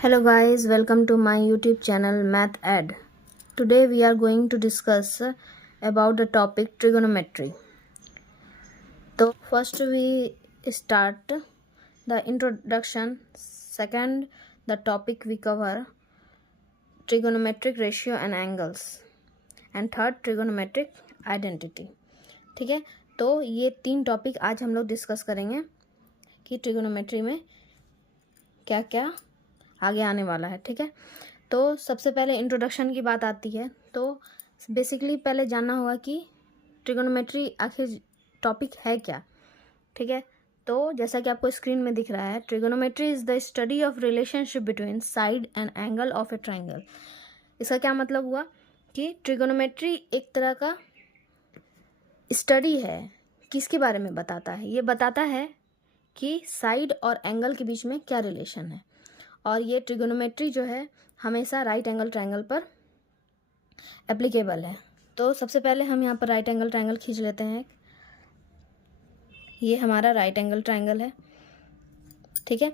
Hello guys, welcome to my YouTube channel Math Ed. Today we are going to discuss about the topic trigonometry. So first we start the introduction. Second, the topic we cover trigonometric ratio and angles. And third, trigonometric identity. ठीक है, तो ये 3 topic आज हम लोग discuss करेंगे कि trigonometry में क्या क्या आगे आने वाला है। ठीक है, तो सबसे पहले इंट्रोडक्शन की बात आती है। तो बेसिकली पहले जानना होगा कि ट्रिगोनोमेट्री आखिर टॉपिक है क्या। ठीक है, तो जैसा कि आपको स्क्रीन में दिख रहा है, trigonometry is the study of relationship between side and angle of A triangle. इसका क्या मतलब हुआ कि ट्रिगोनोमेट्री एक तरह का स्टडी है। किसके बारे में बताता है? ये बताता है कि साइड और एंगल के बीच में क्या रिलेशन है। और ये ट्रिगोनोमेट्री जो है हमेशा राइट एंगल ट्रायंगल पर एप्लीकेबल है। तो सबसे पहले हम यहाँ पर राइट एंगल ट्रायंगल खींच लेते हैं। ये हमारा राइट एंगल ट्रायंगल है। ठीक है,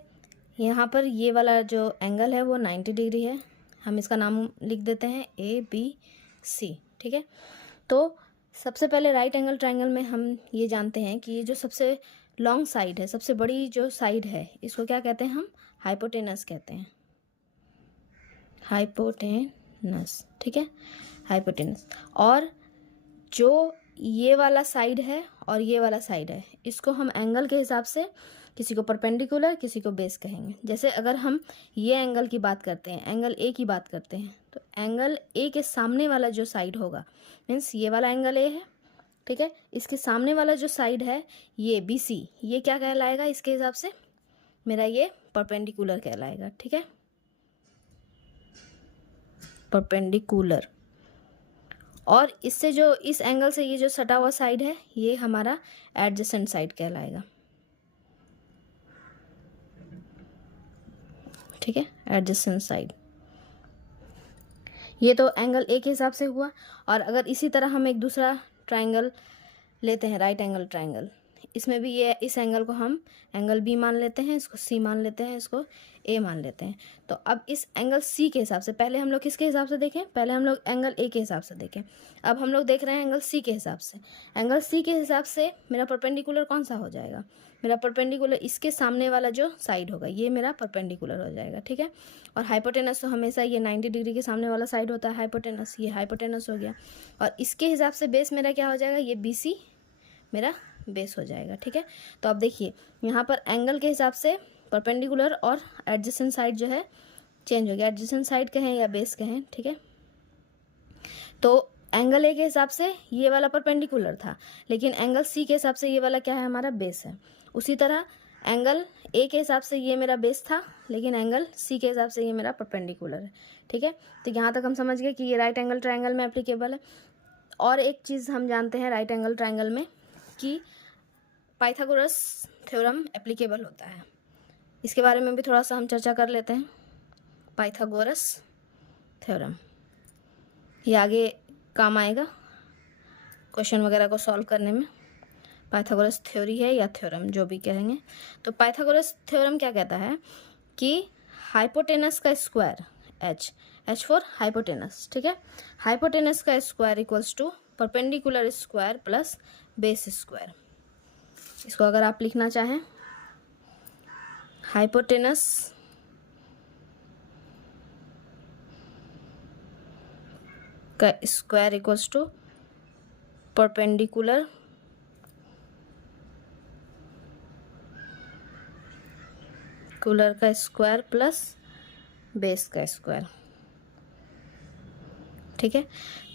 यहाँ पर ये वाला जो एंगल है वो 90 डिग्री है। हम इसका नाम लिख देते हैं ABC। ठीक है, तो सबसे पहले राइट एंगल ट्रायंगल में हम ये जानते हैं कि ये जो सबसे लॉन्ग साइड है, सबसे बड़ी जो साइड है, इसको क्या कहते हैं? हम हाइपोटेनस कहते हैं। हाइपोटेनस, ठीक है, हाइपोटेनस। और जो ये वाला साइड है और ये वाला साइड है, इसको हम एंगल के हिसाब से किसी को परपेंडिकुलर, किसी को बेस कहेंगे। जैसे अगर हम ये एंगल की बात करते हैं, एंगल ए की बात करते हैं, तो एंगल ए के सामने वाला जो साइड होगा, मीन्स ये वाला एंगल ए है। ठीक है, इसके सामने वाला जो साइड है ये BC, ये क्या कहलाएगा? इसके हिसाब से मेरा ये परपेंडिकुलर कहलाएगा। ठीक है, परपेंडिकुलर। और इससे जो इस एंगल से ये जो सटा हुआ साइड है, ये हमारा एडजेसेंट साइड कहलाएगा। ठीक है, एडजेसेंट साइड। ये तो एंगल ए के हिसाब से हुआ। और अगर इसी तरह हम एक दूसरा ट्रायंगल लेते हैं, राइट एंगल ट्रायंगल, इसमें भी ये इस एंगल को हम एंगल B मान लेते हैं, इसको C मान लेते हैं, इसको A मान लेते हैं। तो अब इस एंगल C के हिसाब से पहले हम लोग किसके हिसाब से देखें? पहले हम लोग एंगल A के हिसाब से देखें। अब हम लोग देख रहे हैं एंगल C के हिसाब से। एंगल C के हिसाब से मेरा परपेंडिकुलर कौन सा हो जाएगा? मेरा परपेंडिकुलर इसके सामने वाला जो साइड होगा, ये मेरा परपेंडिकुलर हो जाएगा। ठीक है, और हाइपोटेनस तो हमेशा ये 90 डिग्री के सामने वाला साइड होता है हाइपोटेनस, ये हाइपोटेनस हो गया। और इसके हिसाब से बेस मेरा क्या हो जाएगा? ये BC मेरा बेस हो जाएगा। ठीक है, तो अब देखिए यहाँ पर एंगल के हिसाब से परपेंडिकुलर और एडजेसेंट साइड जो है चेंज हो गया। एडजेसेंट साइड कहें या बेस कहें। ठीक है, तो एंगल A के हिसाब से ये वाला परपेंडिकुलर था, लेकिन एंगल C के हिसाब से ये वाला क्या है? हमारा बेस है। उसी तरह एंगल A के हिसाब से ये मेरा बेस था, लेकिन एंगल C के हिसाब से ये मेरा परपेंडिकुलर है। ठीक है, तो यहाँ तक हम समझ गए कि ये राइट एंगल ट्रायंगल में एप्लीकेबल है। और एक चीज़ हम जानते हैं राइट एंगल ट्रायंगल में कि पाइथागोरस थ्योरम एप्लीकेबल होता है। इसके बारे में भी थोड़ा सा हम चर्चा कर लेते हैं। पाइथागोरस थ्योरम ये आगे काम आएगा क्वेश्चन वगैरह को सॉल्व करने में। पाइथागोरस थ्योरी है या थ्योरम, जो भी कहेंगे। तो पाइथागोरस थ्योरम क्या कहता है कि हाइपोटेनस का स्क्वायर H फॉर हाइपोटेनस। ठीक है, हाइपोटेनस का square equals to perpendicular square plus base square. इसको अगर आप लिखना चाहें, हाइपोटेनस का स्क्वायर इक्वल्स टू परपेंडिकुलर का स्क्वायर प्लस बेस का स्क्वायर। ठीक है,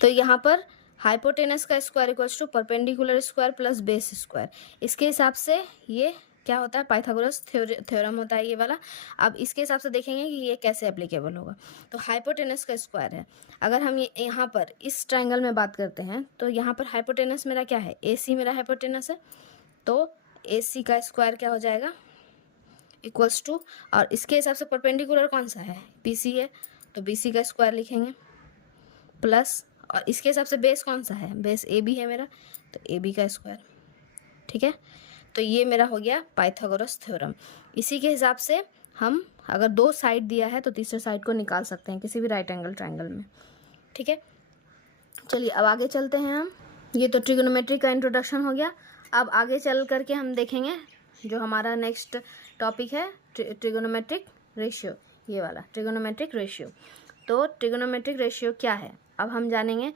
तो यहाँ पर हाइपोटेनस का square equals to perpendicular square plus base square. इसके हिसाब से ये क्या होता है? पाइथागोरस थ्योरम होता है ये वाला। अब इसके हिसाब से देखेंगे कि ये कैसे एप्लीकेबल होगा। तो हाइपोटेनस का स्क्वायर है। अगर हम ये यहाँ पर इस ट्रायंगल में बात करते हैं, तो यहाँ पर हाइपोटेनस मेरा क्या है? AC मेरा हाइपोटेनस है। तो AC का स्क्वायर क्या हो जाएगा? इक्वल्स टू, और इसके हिसाब से परपेंडिकुलर कौन सा है? BC है, तो BC का स्क्वायर लिखेंगे प्लस, और इसके हिसाब से बेस कौन सा है? बेस AB है मेरा, तो AB का स्क्वायर। ठीक है, तो ये मेरा हो गया पाइथागोरस थ्योरम। इसी के हिसाब से हम अगर 2 साइड दिया है तो तीसरे साइड को निकाल सकते हैं किसी भी राइट एंगल ट्रायंगल में। ठीक है, चलिए अब आगे चलते हैं हम। ये तो ट्रिग्नोमेट्री का इंट्रोडक्शन हो गया। अब आगे चल करके हम देखेंगे जो हमारा नेक्स्ट टॉपिक है ट्रिग्नोमेट्रिक रेशियो, ये वाला ट्रिग्नोमेट्रिक रेशियो। तो ट्रिग्नोमेट्रिक रेशियो क्या है अब हम जानेंगे।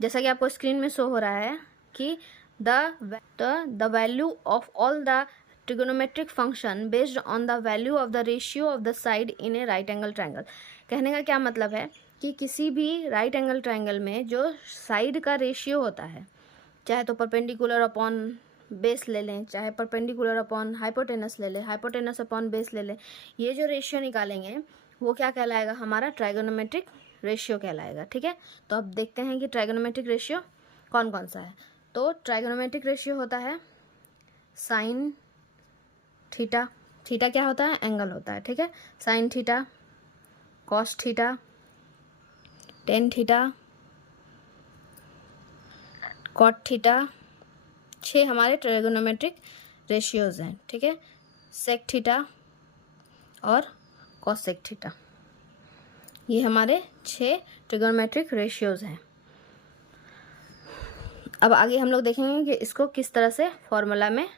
जैसा कि आपको स्क्रीन में शो हो रहा है कि the value of all the trigonometric function based on the value of the ratio of the side in A right angle triangle. कहने का क्या मतलब है कि किसी भी राइट एंगल ट्रायंगल में जो साइड का रेशियो होता है, चाहे तो परपेंडिकुलर अपॉन बेस ले लें, चाहे परपेंडिकुलर अपॉन हाइपोटेनस ले लें, हाइपोटेनस अपॉन बेस ले लें, ये जो रेशियो निकालेंगे वो क्या कहलाएगा, हमारा ट्राइगोनोमेट्रिक रेशियो कहलाएगा। ठीक है, तो अब देखते हैं कि ट्राइगोनोमेट्रिक रेशियो कौन कौन सा है। तो ट्राइगोनोमेट्रिक रेशियो होता है साइन थीटा, थीटा क्या होता है, एंगल होता है। ठीक है, sine theta, cos theta, tan theta, cot theta, 6 हमारे ट्राइगोनोमेट्रिक रेशियोज हैं। ठीक है, सेक थीटा और कॉसेक थीटा, ये हमारे 6 ट्रिगोनोमेट्रिक रेशियोज हैं। अब आगे हम लोग देखेंगे कि इसको किस तरह से फॉर्मूला में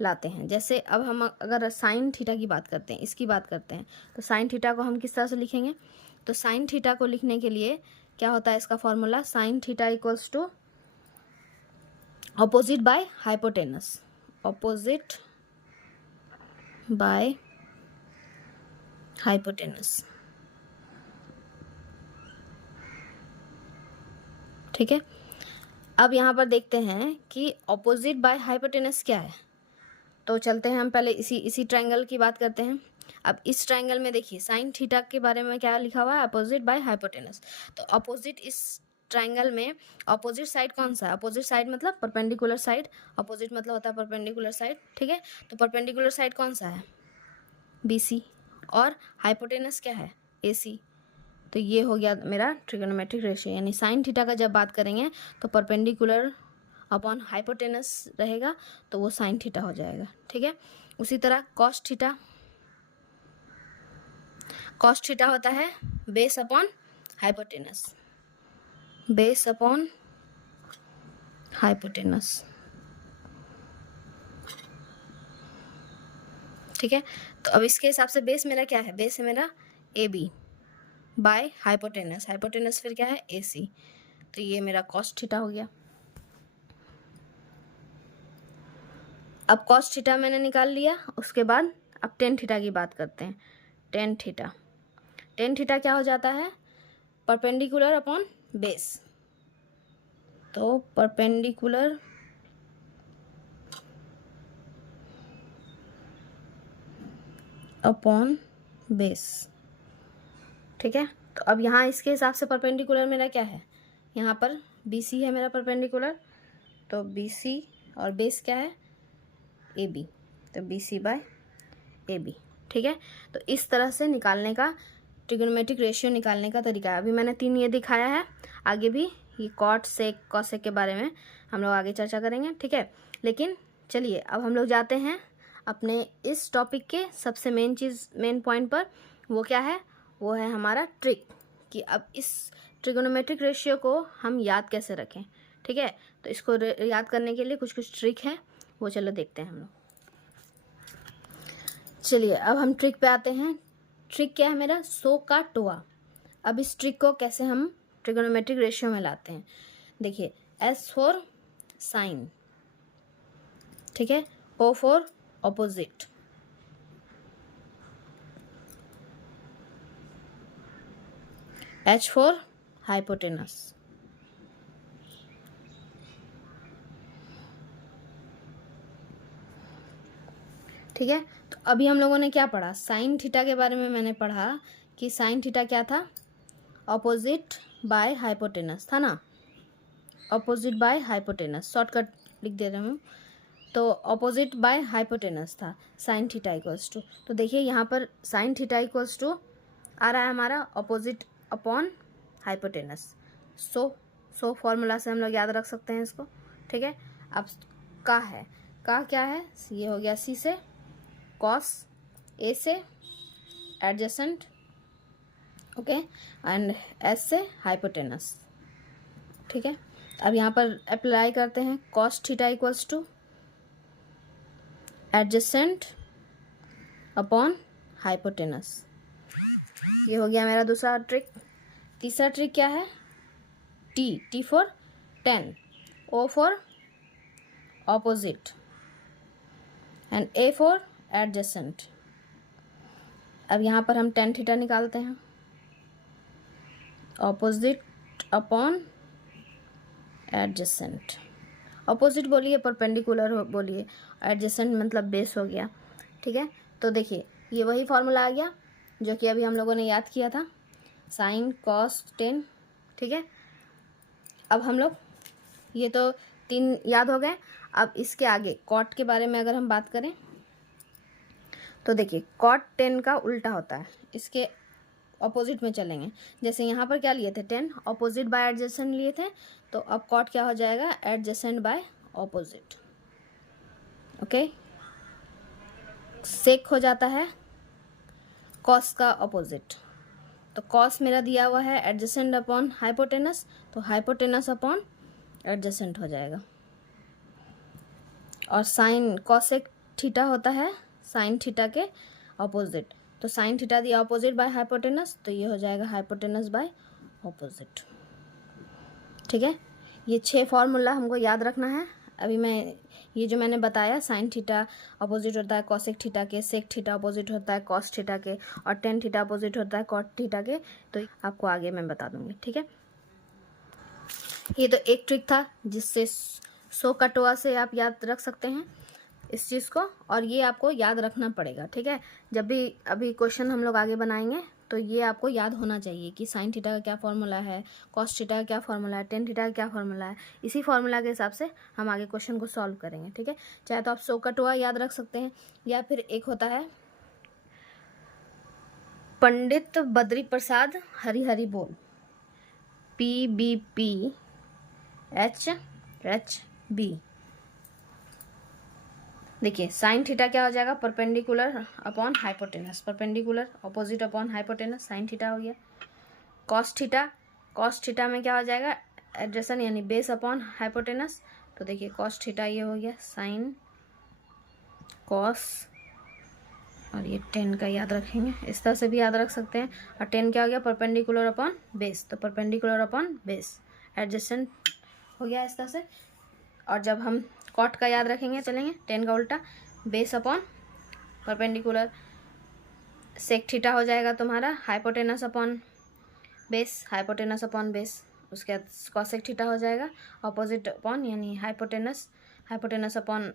लाते हैं। जैसे अब हम अगर साइन थीटा की बात करते हैं, इसकी बात करते हैं, तो साइन थीटा को हम किस तरह से लिखेंगे। तो साइन थीटा को लिखने के लिए क्या होता है इसका formula, sine theta equals to opposite by hypotenuse, opposite by hypotenuse. ठीक है, अब यहाँ पर देखते हैं कि ऑपोजिट बाय हाइपोटेनस क्या है। तो चलते हैं हम पहले इसी ट्रायंगल की बात करते हैं। अब इस ट्रायंगल में देखिए साइन थीटा के बारे में क्या लिखा हुआ है, अपोजिट बाय हाइपोटेनस। तो अपोजिट इस ट्रायंगल में अपोजिट साइड कौन सा है, अपोजिट साइड मतलब परपेंडिकुलर साइड, अपोजिट मतलब होता है परपेंडिकुलर साइड। ठीक है, तो परपेंडिकुलर साइड कौन सा है, BC, और हाइपोटेनस क्या है, AC। तो ये हो गया मेरा ट्रिगोनोमेट्रिक रेशियो, यानी साइन थीटा का जब बात करेंगे तो परपेंडिकुलर अपॉन हाइपोटेनस रहेगा तो वो साइन थीटा हो जाएगा। ठीक है, उसी तरह कॉस थीटा, कॉस थीटा होता है base upon hypotenuse, base upon hypotenuse. ठीक है, तो अब इसके हिसाब से बेस मेरा क्या है, बेस है मेरा AB बाय हाइपोटेनस, हाइपोटेनस फिर क्या है AC। तो ये मेरा कॉस थीटा हो गया। अब कॉस थीटा मैंने निकाल लिया, उसके बाद अब टेन थीटा की बात करते हैं। टेन थीटा, टेन थीटा क्या हो जाता है, परपेंडिकुलर अपॉन बेस। तो परपेंडिकुलर अपॉन बेस। ठीक है, तो अब यहाँ इसके हिसाब से परपेंडिकुलर मेरा क्या है, यहाँ पर BC है मेरा परपेंडिकुलर, तो BC और बेस क्या है AB, तो BC बाय AB। ठीक है, तो इस तरह से निकालने का ट्रिगोनोमेट्रिक रेशियो निकालने का तरीका है। अभी मैंने 3 ये दिखाया है, आगे भी ये कॉट सेक कॉसेक के बारे में हम लोग आगे चर्चा करेंगे। ठीक है, लेकिन चलिए अब हम लोग जाते हैं अपने इस टॉपिक के सबसे मेन पॉइंट पर। वो क्या है, वो है हमारा ट्रिक, कि अब इस ट्रिगोनोमेट्रिक रेशियो को हम याद कैसे रखें। ठीक है, तो इसको याद करने के लिए कुछ ट्रिक है, वो चलो देखते हैं हम लोग। चलिए अब हम ट्रिक पे आते हैं। ट्रिक क्या है मेरा, सो का टोआ। अब इस ट्रिक को कैसे हम ट्रिगोनोमेट्रिक रेशियो में लाते हैं, देखिए S फॉर साइन, ठीक है, O for opposite, H for hypotenuse, ठीक है। तो अभी हम लोगों ने क्या पढ़ा, साइन थीटा के बारे में मैंने पढ़ा कि साइन थीटा क्या था, ऑपोजिट बाय हाइपोटेनस था ना, ऑपोजिट बाय हाइपोटेनस, शॉर्टकट लिख दे रहे हूँ। तो ऑपोजिट बाय हाइपोटेनस था साइन थीटा इक्वल्स टू। तो देखिए यहाँ पर साइन थीटा इक्वल्स टू आ रहा है हमारा opposite upon hypotenuse. So formula से हम लोग याद रख सकते हैं इसको। ठीक है, अब का है, का क्या है, ये हो गया C से, कॉस A से एडजेसेंट, ओके, एंड एस से हाइपोटेनस, ठीक है। अब यहाँ पर अप्लाई करते हैं cos theta equals two adjacent upon hypotenuse. ये हो गया मेरा दूसरा ट्रिक। तीसरा ट्रिक क्या है? T for tan, O for opposite and A for adjacent. अब यहाँ पर हम टेन थीटा निकालते हैं, ऑपोजिट अपॉन एडजेसेंट। ऑपोजिट बोलिए, परपेंडिकुलर बोलिए, एडजेसेंट मतलब बेस हो गया, ठीक है। तो देखिए ये वही फॉर्मूला आ गया जो कि अभी हम लोगों ने याद किया था, साइन कॉस टेन, ठीक है। अब हम लोग ये तो 3 याद हो गए। अब इसके आगे कॉट के बारे में अगर हम बात करें तो देखिए कॉट 10 का उल्टा होता है, इसके ऑपोजिट में चलेंगे। जैसे यहाँ पर क्या लिए थे, 10 ऑपोजिट बाय एडजेसेंट लिए थे, तो अब कॉट क्या हो जाएगा, एडजेसेंट बाय ऑपोजिट, ओके। सेक हो जाता है कॉस का ऑपोजिट, तो कॉस मेरा दिया हुआ है एडजेसेंट अपॉन हाइपोटेनस, तो हाइपोटेनस अपॉन एडजेसेंट हो जाएगा। और साइन कॉसेक थीटा होता है साइन थीटा के ऑपोजिट, तो साइन थीटा दिया ऑपोजिट बाय हाइपोटेनस, तो ये हो जाएगा हाइपोटेनस बाय ऑपोजिट, ठीक है। ये 6 फॉर्मूला हमको याद रखना है। अभी मैं ये जो मैंने बताया, साइन थीटा अपोजिट होता है कॉसेक थीटा के, सेक थीटा अपोजिट होता है कॉस थीटा के, और टेन थीटा अपोजिट होता है कॉट थीटा के, तो आपको आगे मैं बता दूंगी, ठीक है। ये तो एक ट्रिक था जिससे 100 का टोआ से आप याद रख सकते हैं इस चीज़ को, और ये आपको याद रखना पड़ेगा, ठीक है। जब भी अभी क्वेश्चन हम लोग आगे बनाएंगे तो ये आपको याद होना चाहिए कि साइन थीटा का क्या फॉर्मूला है, कॉस थीटा का क्या फॉर्मूला है, टेन थीटा का क्या फॉर्मूला है। इसी फॉर्मूला के हिसाब से हम आगे क्वेश्चन को सॉल्व करेंगे, ठीक है। चाहे तो आप 100 का टोआ याद रख सकते हैं, या फिर एक होता है पंडित बद्री प्रसाद हरी हरी बोल, PBP HHB। देखिए साइन थीटा क्या हो जाएगा, perpendicular upon hypotenuse, perpendicular opposite upon hypotenuse, sine theta हो गया। कॉस थीटा में क्या हो जाएगा, एडजेसेंट यानी बेस अपॉन हाइपोटेनस, तो देखिए कॉस थीटा ये हो गया साइन कॉस, और ये 10 का याद रखेंगे, इस तरह से भी याद रख सकते हैं। और 10 क्या हो गया, परपेंडिकुलर अपॉन बेस, तो परपेंडिकुलर अपॉन बेस एडजेसेंट हो गया इस तरह से। और जब हम कॉट का याद रखेंगे चलेंगे, 10 का उल्टा base upon perpendicular, sec theta हो जाएगा तुम्हारा hypotenuse upon base, hypotenuse upon base, उसके बाद कॉसेक थीटा हो जाएगा ऑपोजिट अपॉन यानी हाइपोटेनस अपॉन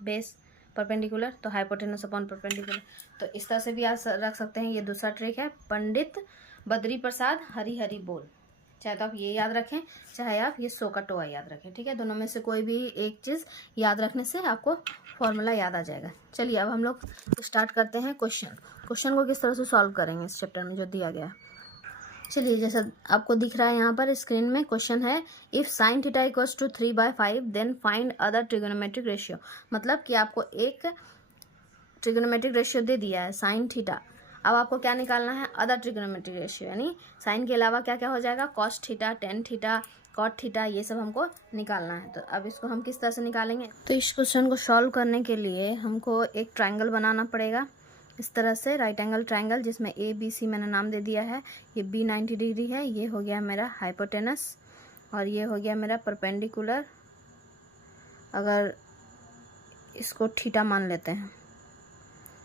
बेस परपेंडिकुलर, तो हाइपोटेनस अपॉन परपेंडिकुलर। तो इस तरह से भी याद रख सकते हैं। ये दूसरा ट्रिक है, पंडित बद्री प्रसाद हरी हरी बोल। चाहे तो आप ये याद रखें, चाहे आप ये 100 का टोआ याद रखें, ठीक है। दोनों में से कोई भी एक चीज़ याद रखने से आपको फॉर्मूला याद आ जाएगा। चलिए अब हम लोग स्टार्ट करते हैं क्वेश्चन को किस तरह से सॉल्व करेंगे इस चैप्टर में जो दिया गया। चलिए जैसा आपको दिख रहा है यहाँ पर स्क्रीन में क्वेश्चन है, if sine theta equals to 3/5 then find other trigonometric ratio. मतलब कि आपको एक ट्रिगोनोमेट्रिक रेशियो दे दिया है साइन थीटा, अब आपको क्या निकालना है, अदर ट्रिगोनोमेट्रिक रेशियो, यानी साइन के अलावा क्या क्या हो जाएगा, cos theta, tan theta, cot theta, ये सब हमको निकालना है। तो अब इसको हम किस तरह से निकालेंगे, तो इस क्वेश्चन को सॉल्व करने के लिए हमको एक ट्रायंगल बनाना पड़ेगा इस तरह से, राइट एंगल ट्रायंगल, जिसमें ABC मैंने नाम दे दिया है, ये B 90 डिग्री है, ये हो गया मेरा हाइपोटेनस, और ये हो गया मेरा परपेंडिकुलर। अगर इसको थीटा मान लेते हैं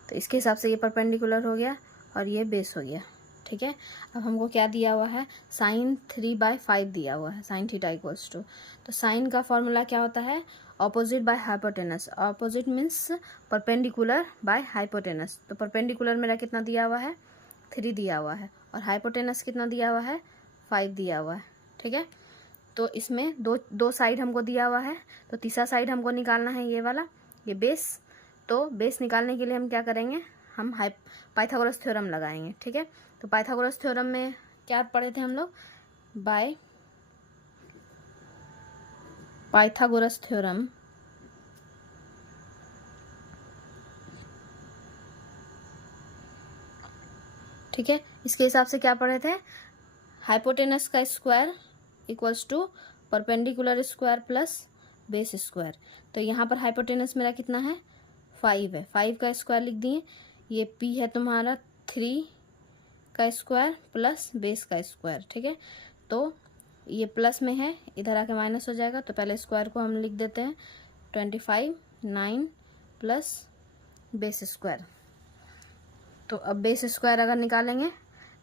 तो इसके हिसाब से ये परपेंडिकुलर हो गया और ये बेस हो गया, ठीक है। अब हमको क्या दिया हुआ है, साइन 3/5 दिया हुआ है, साइन थीटा इक्वल्स टू, तो साइन का फॉर्मूला क्या होता है, opposite by hypotenuse, opposite means perpendicular by hypotenuse. तो परपेंडिकुलर मेरा कितना दिया हुआ है, 3 दिया हुआ है, और हाइपोटेनस कितना दिया हुआ है, 5 दिया हुआ है, ठीक है। तो इसमें दो साइड हमको दिया हुआ है, तो तीसरा साइड हमको निकालना है ये वाला, ये बेस। तो बेस निकालने के लिए हम क्या करेंगे, हम पाइथागोरस थ्योरम लगाएंगे, ठीक है। तो पाइथागोरस थ्योरम में क्या पढ़े थे हम लोग, बाय पाइथागोरस थ्योरम ठीक है, इसके हिसाब से क्या पढ़े थे, हाइपोटेनस का square equals to perpendicular square plus base square. तो यहाँ पर हाइपोटेनस मेरा कितना है, 5 है, 5 का स्क्वायर लिख दिए। ये p है तुम्हारा 3 का स्क्वायर प्लस बेस का स्क्वायर। ठीक है, तो ये प्लस में है, इधर आके माइनस हो जाएगा, तो पहले स्क्वायर को हम लिख देते हैं 25 9 प्लस बेस स्क्वायर। तो अब बेस स्क्वायर अगर निकालेंगे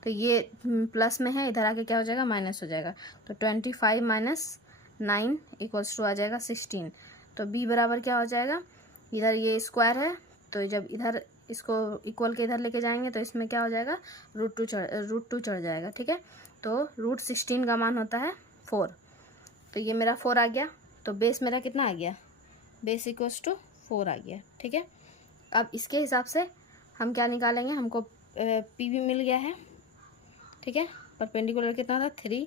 तो ये प्लस में है, इधर आके क्या हो जाएगा, माइनस हो जाएगा। तो 25 माइनस 9 इक्वल्स टू आ जाएगा 16। तो b बराबर क्या हो जाएगा, इधर ये स्क्वायर है तो जब इधर इसको इक्वल के इधर लेके जाएंगे तो इसमें क्या हो जाएगा, रूट टू चढ़ जाएगा। ठीक है, तो रूट 16 का मान होता है 4। तो ये मेरा 4 आ गया। तो बेस मेरा कितना आ गया, बेस इक्वल्स टू 4 आ गया। ठीक है, अब इसके हिसाब से हम क्या निकालेंगे, हमको पी भी मिल गया है। ठीक है, परपेंडिकुलर कितना था 3,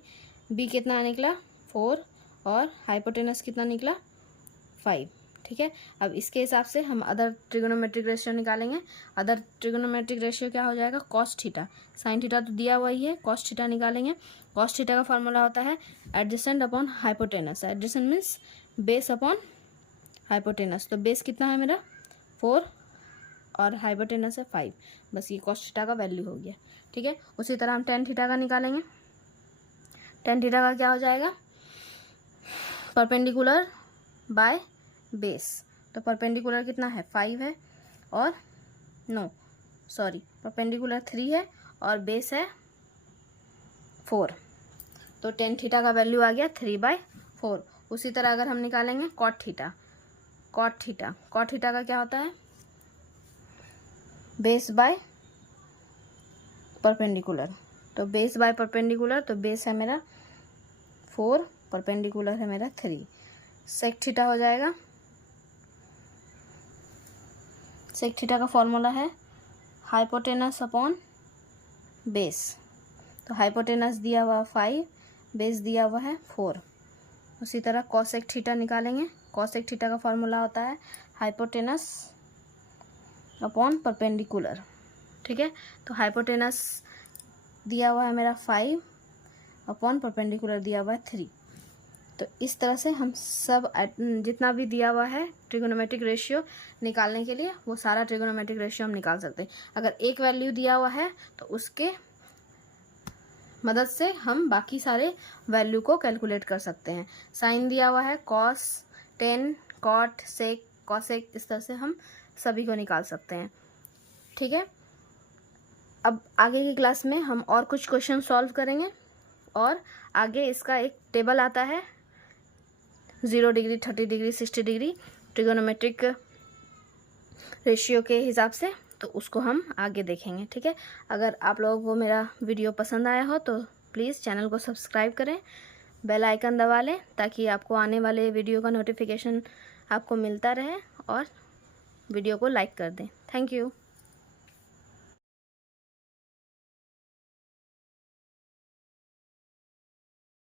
बी कितना निकला 4 और हाइपोटेनस कितना निकला 5। ठीक है, अब इसके हिसाब से हम अदर ट्रिगोनोमेट्रिक रेशियो निकालेंगे। अदर ट्रिगोनोमेट्रिक रेशियो क्या हो जाएगा, कॉस थीटा। साइन थीटा तो दिया हुआ ही है, कॉस थीटा निकालेंगे। कॉस थीटा का फॉर्मूला होता है adjacent upon hypotenuse. Adjacent means base upon hypotenuse. तो बेस कितना है मेरा 4 और हाइपोटेनस है 5। बस ये कॉस थीटा का वैल्यू हो गया। ठीक है, उसी तरह हम टेन थीटा का निकालेंगे। टेन थीटा का क्या हो जाएगा, परपेंडिकुलर बाय बेस। तो परपेंडिकुलर कितना है 5 है और परपेंडिकुलर 3 है और बेस है 4। तो टेन थीटा का वैल्यू आ गया 3/4। उसी तरह अगर हम निकालेंगे कॉट थीटा। कॉट थीटा का क्या होता है, बेस बाय परपेंडिकुलर। तो बेस बाय परपेंडिकुलर, तो बेस है मेरा 4, परपेंडिकुलर है मेरा 3। सेक थीटा हो जाएगा, सेक थीटा का फॉर्मूला है हाइपोटेनस अपॉन बेस। तो हाइपोटेनस दिया हुआ 5, बेस दिया हुआ है 4। उसी तरह कॉसेक थीटा निकालेंगे। कॉसेक थीटा का फॉर्मूला होता है हाइपोटेनस अपॉन परपेंडिकुलर। ठीक है, तो हाइपोटेनस दिया हुआ है मेरा 5 अपॉन परपेंडिकुलर दिया हुआ है 3। तो इस तरह से हम सब जितना भी दिया हुआ है ट्रिगोनोमेट्रिक रेशियो निकालने के लिए, वो सारा ट्रिगोनोमेट्रिक रेशियो हम निकाल सकते हैं। अगर एक वैल्यू दिया हुआ है तो उसके मदद से हम बाकी सारे वैल्यू को कैलकुलेट कर सकते हैं। साइन दिया हुआ है कॉस, टेन, कॉट, सेक, कॉसेक, इस तरह से हम सभी को निकाल सकते हैं। ठीक है, अब आगे की क्लास में हम और कुछ क्वेश्चन सॉल्व करेंगे और आगे इसका एक टेबल आता है 0 degree, 30 degree, 60 degree trigonometric ratio के हिसाब से, तो उसको हम आगे देखेंगे। ठीक है, अगर आप लोगों को मेरा वीडियो पसंद आया हो तो प्लीज़ चैनल को सब्सक्राइब करें, बेल आइकन दबा लें ताकि आपको आने वाले वीडियो का नोटिफिकेशन आपको मिलता रहे, और वीडियो को लाइक कर दें। Thank you.